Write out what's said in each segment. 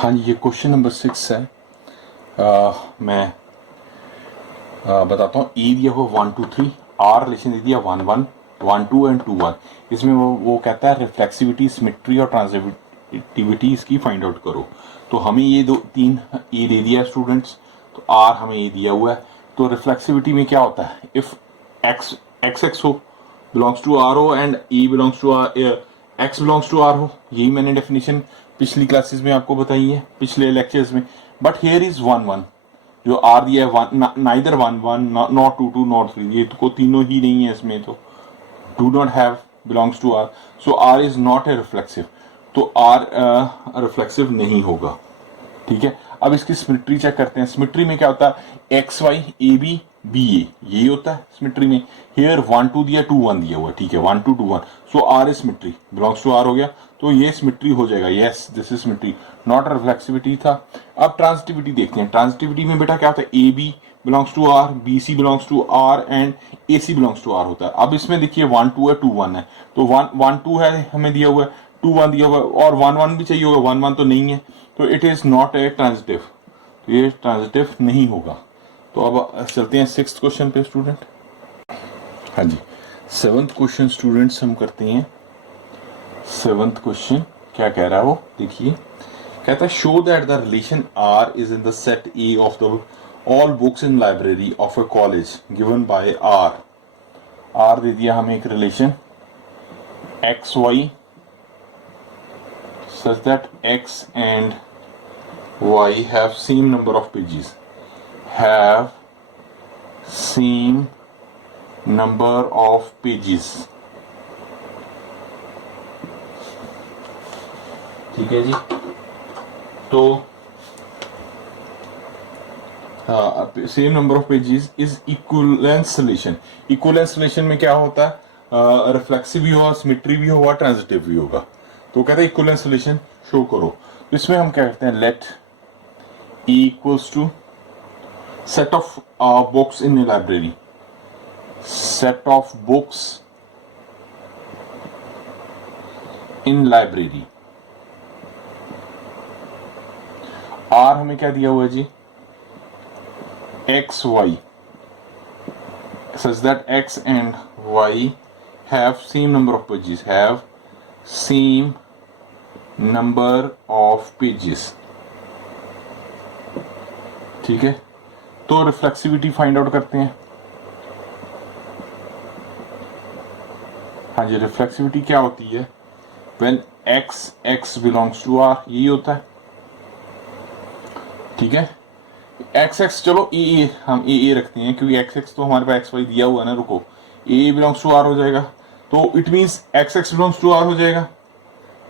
हाँ जी, ये question number 6 है। मैं बताता हूँ। ए दिया हुआ 1 2 3, आर रिलेशन दे दिया 1 1 1 2 एंड 2 1। इसमें वो कहता है रिफ्लेक्सिविटी, सिमेट्री और ट्रांजिटिविटी इसकी फाइंड आउट करो। तो हमें ये तीन ए दे दिया स्टूडेंट्स, तो आर हमें ए दिया हुआ है। तो रिफ्लेक्सिविटी में क्या होता है, इफ एक्स एक्स एक्स हो बिलोंग्स टू आर हो and A belongs to R, X belongs to R हो। यही मैंने डेफिनेशन पिछली क्लासेस में आपको बताई है, पिछले लेक्चर्स में। बट हियर इज 1 1, जो आर दिया है नाइदर 1 1 नॉट 2 2 नॉट 3, ये तो तीनों ही नहीं है इसमें, तो do not have belongs to R, so R is not a reflexive. तो आर रिफ्लेक्सिव नहीं होगा। ठीक है, अब इसकी सिमेट्री चेक करते हैं। सिमेट्री में क्या होता है, X Y A B B A, यही होता है सिमेट्री में। हियर 1 2 दिया 2 1 दिया हुआ, ठीक है, 1 2 2 1, so R is symmetry, belongs to R हो गया, तो ये सिमेट्री हो जाएगा। Yes, this is symmetry, not reflexivity था। अब ट्रांजिटिविटी देखते हैं। ट्रांजिटिविटी में बेटा क्या होता है, A B belongs to R, B C belongs to R and A C belongs to R होता है। अब इसमें देखिए 1 2 है, 2 1 है, तो 1 2 है हमें दिया हुआ है, 2 1 दिया हुआ है, और 1 1 भी चाहिए होगा, 1 1 तो नहीं है, तो it is not A transitive, तो ये ट्रांजिटिव नहीं होगा। तो अब चलते हैं 6th क्वेश्चन पे स्टूडेंट। हाँ जी, 7th क्वेश्चन स्टूडेंट्स हम करते हैं। 7th क्वेश्चन क्या कह रहा है वो देखिए। कहता है show that the relation R is in the set A of the all books in library of a college given by R. R दे दिया हमें एक relation X Y such that x and y have same number of pages, have same number of pages। ठीक है जी, तो same number of pages is equivalence relation. Equivalence relation में क्या होता है, रिफ्लेक्सिव भी होगा, सिमेट्री भी होगा, ट्रांजिटिव भी होगा। तो कहते हैं इक्विवेलेंस रिलेशन शो करो। तो इसमें हम क्या करते हैं, let A equals to set of books in a library, set of books in library. R हमें क्या दिया हुआ है जी, X Y, such that x and y have same number of pages, have same number of pages। ठीक है, तो reflexivity find out करते हैं। हाँ जी, रिफ्लेक्सिविटी क्या होती है, when x belongs to r, यही होता है। ठीक है, x चलो ए हम ए रखते हैं, क्योंकि x तो हमारे पास xy दिया हुआ है ना। रुको, a बिलोंग्स टू r हो जाएगा, तो it means x belongs to r हो जाएगा।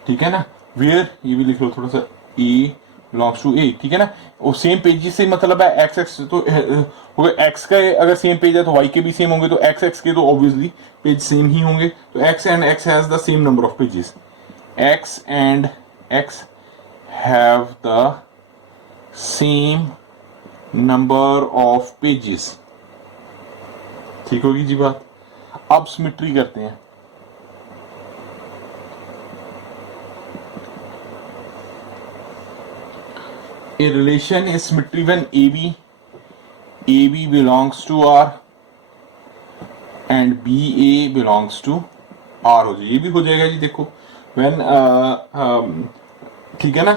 ठीक है ना, वेयर ये भी लिख लो थोड़ा सा, a बिलोंग्स टू a, ठीक है ना। वो सेम पेज से मतलब है x तो हो गया, x का अगर सेम पेज है तो y के भी सेम होंगे, तो x के तो ऑब्वियसली पेज सेम ही होंगे। तो x and x has the same number of pages, x and x have the same number of pages. ठीक होगी जी बात। अब सिमेट्री करते हैं। A relation is symmetry when A B belongs to R and B A belongs to R हो जाए, ये भी हो जाएगा जी। देखो व्हेन ठीक है ना,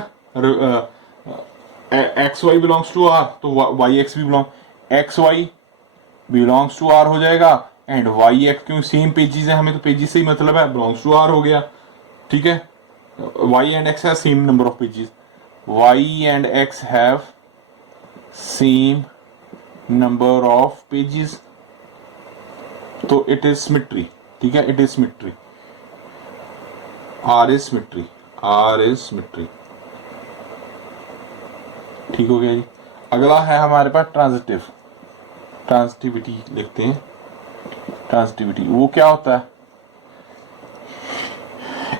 X Y belongs to R, तो वाई एक्स भी belong, X Y belongs to R हो जाएगा, एंड वाई एक्स, क्यों सेम पेजेस है, हमें तो पेजेस से ही मतलब है, बिलोंग्स टू आर हो गया। ठीक है, Y and X have same number of pages, Y and X have same number of pages, तो इट इज सिमेट्री। ठीक है, it is symmetry, R is symmetry, R is symmetry. ठीक हो गया जी। अगला है हमारे पास ट्रांजिटिव, ट्रांजिटिविटी लिखते हैं। ट्रांजिटिविटी वो क्या होता है,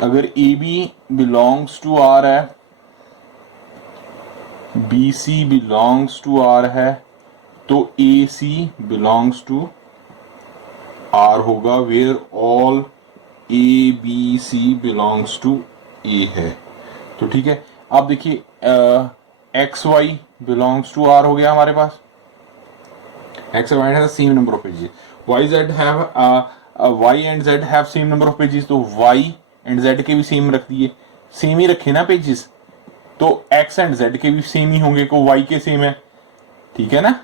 अगर A B belongs to R है, B C belongs to R है, तो A C belongs to R होगा, where all A B C belongs to A है। तो ठीक है, आप देखिए X Y belongs to R हो गया हमारे पास, X Y have same number of pages, Y Z have Y and Z have same number of pages, तो वाई एंड जेड के भी सेम रख दिए, सेम ही रखे ना पेजेस, तो एक्स एंड जेड के भी सेम ही होंगे, को वाई के सेम है, ठीक है ना,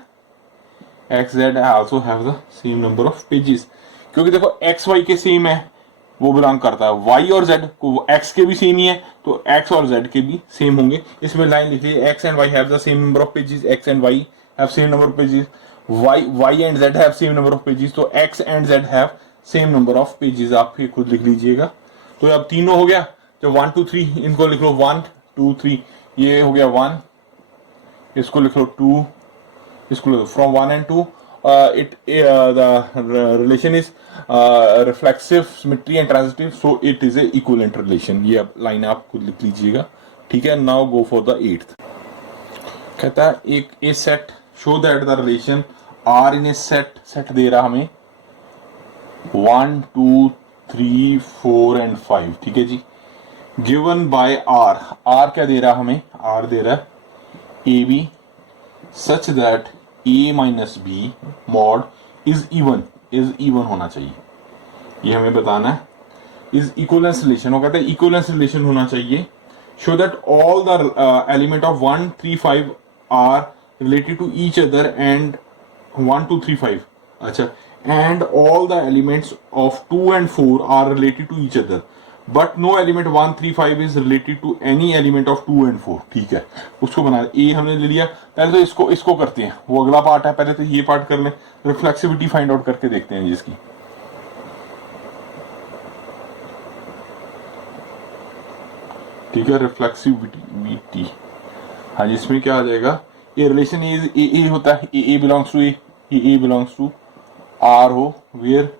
x Z also have the same number of pages, क्योंकि देखो एक्स वाई के सेम है वो बिलोंग करता है, वाई और जेड को एक्स के भी सेम ही है तो एक्स और जेड के भी सेम होंगे। इसमें लाइन लिखिए X and Y have the same number of pages, X and Y have same number of pages, Y and Z have same number of pages, तो X and Z have same number of pages, आप ये खुद लिख लीजिएगा। तो अब तीनों हो गया, जब 1 2 3 इनको लिख लो, 1 2 3, ये हो गया 1, इसको लिख लो 2, इसको लिख लो, from 1 and 2 the relation is reflexive, symmetry and transitive, so it is a equivalent relation। ये अब लाइन आप खुद लिख लीजिएगा, ठीक है। Now go for the 8th, कहता है एक a set show that the relation R in a set दे रहा हमें 1 2 3 4 and 5, ठीक है जी, गिवन बाय आर क्या दे रहा हमें, आर दे रहा है A B such that A minus B mod is even होना चाहिए, ये हमें बताना है। इज इक्वलेंस रिलेशन, वो कहते हैं इक्वलेंस रिलेशन होना चाहिए। Show that all the element of 1 3 5 are related to each other and 1 2 3 5, अच्छा, and all the elements of 2 and 4 are related to each other but no element 1 3 5 is related to any element of 2 and 4, ठीक है। उसको बना ए हमने ले लिया, पहले तो इसको करते हैं, वो अगला पार्ट है, पहले तो ये पार्ट कर लें, रिफ्लेक्सिविटी फाइंड आउट करके देखते हैं जिसकी, ठीक है, रिफ्लेक्सिविटी, हाँ जी, इसमें क्या आ जाएगा, ये रिलेशन इज ए होता है, A belongs to A belongs to R हो, where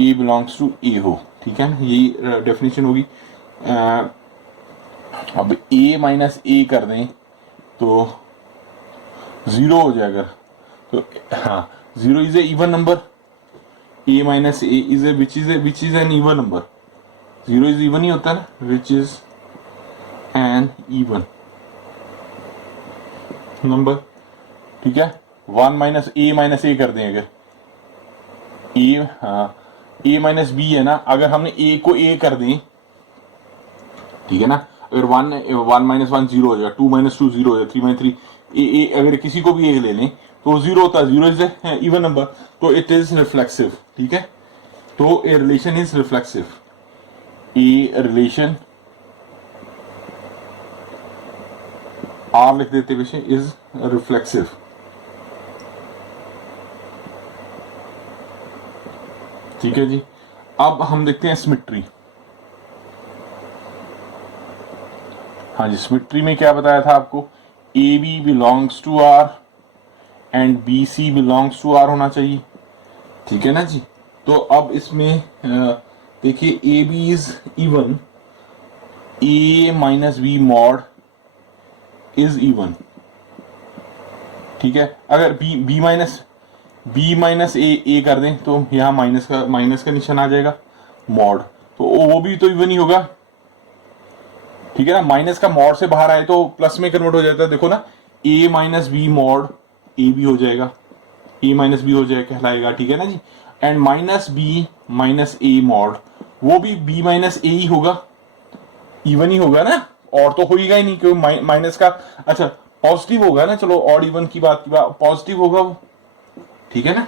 A belongs to A हो, ठीक है ना, यही डेफिनेशन होगी। अब ए माइनस ए कर दें तो 0 हो जाएगा, तो हाँ 0 is a even number, A minus A is a which is an even number, 0 is even he होता है ना, which is an even number, ठीक है। 1 माइनस ए कर दें, अगर ए, हाँ ए माइनस बी है ना, अगर हमने ए को ए कर दें, ठीक है ना, अगर 1 माइनस 1 0 हो जाएगा, 2 माइनस 2 0 हो जाएगा, 3 माइनस 3 ए, अगर किसी को भी ए ले लें तो 0 होता है, 0 इज इवन नंबर, तो इट इज रिफ्लेक्सिव, ठीक है। तो a relation is reflexive, a relation R लिख देते पीछे, इज रिफ्लेक्सिव, ठीक है जी। अब हम देखते हैं सिमेट्री, हाँ जी, सिमेट्री में क्या बताया था आपको, A B belongs to R and B C belongs to R होना चाहिए, ठीक है ना जी। तो अब इसमें देखिए a b is even, a minus B mod is even, ठीक है। अगर बी माइनस ए कर दें तो यहाँ माइनस का निशान आ जाएगा, मॉड, तो वो भी तो इवन ही होगा, ठीक है ना। माइनस का मॉड से बाहर आए तो प्लस में कन्वर्ट हो जाता है, देखो ना, ए माइनस बी मॉड ए भी हो जाएगा, ए माइनस बी हो जाएगा, कहलाएगा, ठीक है ना जी। And minus B minus A mod, वो भी बी माइनस ए ही होगा, इवन ही होगा ना, और तो होगा ही नहीं, क्योंकि माइनस का, अच्छा पॉजिटिव होगा ना, चलो ऑड इवन की बात पॉजिटिव होगा वो, ठीक है ना।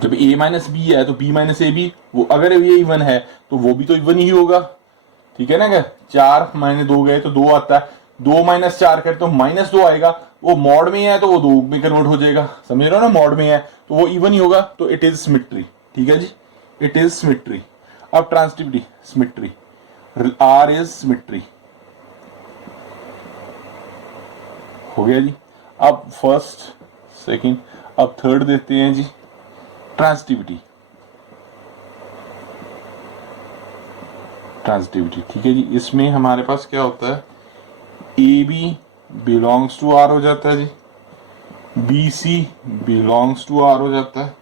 जब a माइनस बी है तो b माइनस ए भी, वो अगर ये इवन है तो वो भी तो इवन ही होगा, ठीक है ना। अगर 4 माइनस 2 गए तो 2 आता है, 2 माइनस 4 करते तो -2 आएगा, वो मॉड में है तो वो 2 में कन्वर्ट हो जाएगा, समझ रहे हो ना, मॉड में है तो वो इवन ही होगा, तो इट इज सिमेट्री, ठीक है जी, इट इज सिमेट्री। अब ट्रांसिटिविटी, सिमेट्री, आर इज सिमेट्री, हो गया जी। अब फर्स्ट सेकंड, अब थर्ड देते हैं जी, ट्रांसिटिविटी, ठीक है जी। इसमें हमारे पास क्या होता है, A B belongs to R हो जाता है जी, B C belongs to R हो जाता है,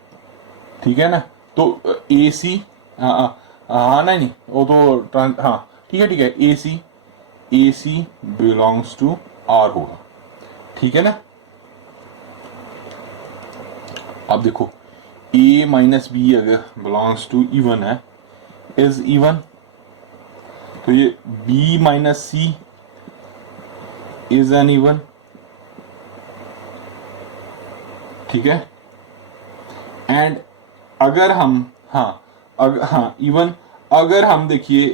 ठीक है ना। तो ए सी, हाँ नहीं वो तो हाँ ठीक है, a c a C belongs to R होगा, ठीक है ना। अब देखो a माइनस बी अगर बिलोंग्स टू इवन है, इज इवन, तो ये b minus c is an even, ठीक है। एंड अगर हम इवन अगर हम देखिए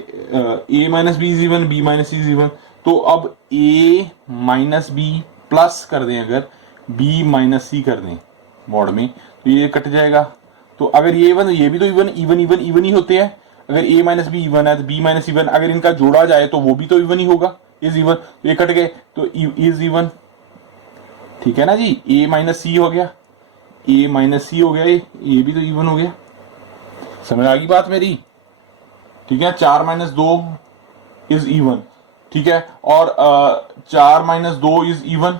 a minus b is even, b minus c is even, तो अब a माइनस बी प्लस कर दें, अगर b माइनस सी कर दें मॉड में, तो ये कट जाएगा। तो अगर ये इवन, ये भी तो even even even even he होते हैं। अगर a माइनस बी इवन है तो b माइनस इवन, अगर इनका जोड़ा जाए तो वो भी तो इवन ही होगा, इज इवन। तो ये कट गए तो इज इवन, ठीक है ना जी। a माइनस सी हो गया, a माइनस सी हो गया, ये भी तो इवन हो गया। समझ आ गई बात मेरी, ठीक है। 4 माइनस 2 इज इवन, ठीक है। और 4 माइनस 2 इज इवन,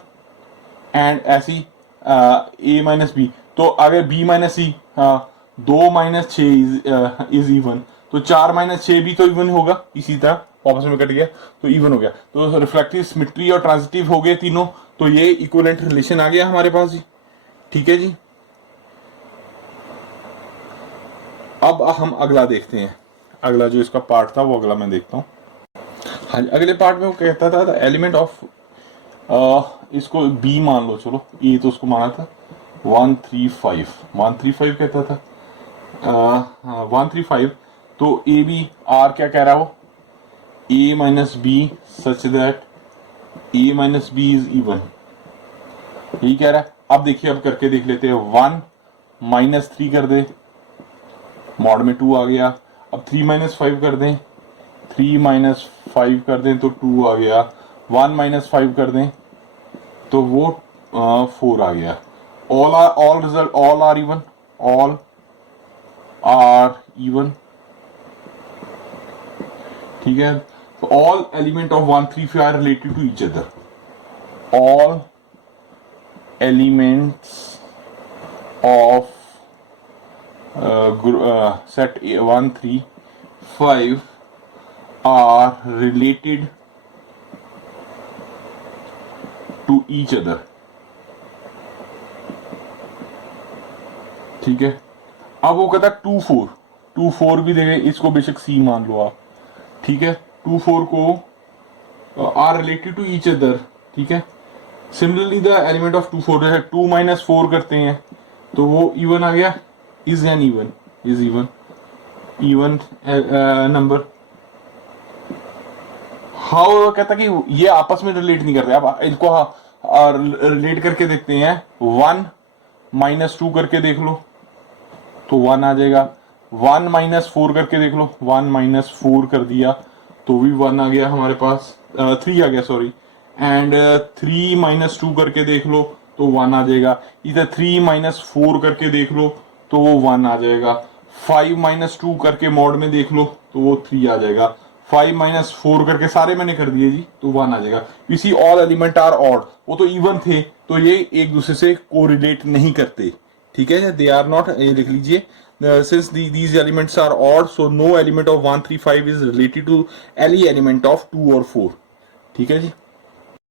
एंड ऐसी a माइनस बी। तो अगर b minus c 2 minus 6 is even, तो 4 माइनस 6 भी तो इवन होगा। इसी तरह आपस में कट गया तो इवन हो गया। तो रिफ्लेक्टिव, सिमेट्री और ट्रांजिटिव हो गए तीनों, तो ये इक्विवेलेंट रिलेशन आ गया हमारे पास जी, ठीक है जी। अब हम अगला देखते हैं, अगला जो इसका पार्ट था वो अगला मैं देखता हूँ। हाँ, अगले पार्ट में वो कहता था एलिमेंट ऑफ, इसको बी मान लो, चलो ये तो उसको माना था 135 कहता था, 135। तो ए बी आर क्या कह रहा है वो, a minus b such that a minus b is even, यही कह रहा है। अब देखिए, अब करके देख लेते हैं। 1 माइनस 3 कर दे, मॉड में 2 आ गया। अब 3 माइनस 5 कर दें, 3 माइनस 5 कर दें तो 2 आ गया। 1 माइनस 5 कर दें तो वो 4 आ गया। All result, all are even, all are even, ठीक है। तो all element of 135 are related to each other, all elements of set 135 are related to each other, ठीक है। अब वो कहता है 2 4 भी देंगे, इसको बेशक सी मान लो आप, ठीक है। 2 4 को are related to each other, ठीक है। सिमिलरली द एलिमेंट ऑफ 2 4, जैसे 2 माइनस 4 करते हैं तो वो इवन आ गया, is an even, is even, even number. How कहता कि ये आपस में रिलेट नहीं करते। अब इनको रिलेट करके देखते हैं। 1 माइनस 2 करके देख लो तो 1 आ जाएगा। 1 माइनस 4 करके देख लो, 1 माइनस 4 कर दिया तो भी 1 आ गया हमारे पास, 3 आ गया सॉरी। एंड 3 माइनस 2 करके देख लो तो 1 आ जाएगा। इधर 3 माइनस 4 करके देख लो तो वो 1 आ जाएगा। 5 माइनस 2 करके मॉड में देख लो तो वो 3 आ जाएगा। 5 माइनस 4 करके सारे मैंने कर दिए जी तो 1 आ जाएगा। इसी ऑल एलिमेंट आर ऑड, वो तो इवन थे तो ये एक दूसरे से कोरिलेट नहीं करते, ठीक है। दे आर नॉट, ये लिख लीजिए, since these elements are odd so no element of 135 is related to any element of 2 or 4, ठीक है जी।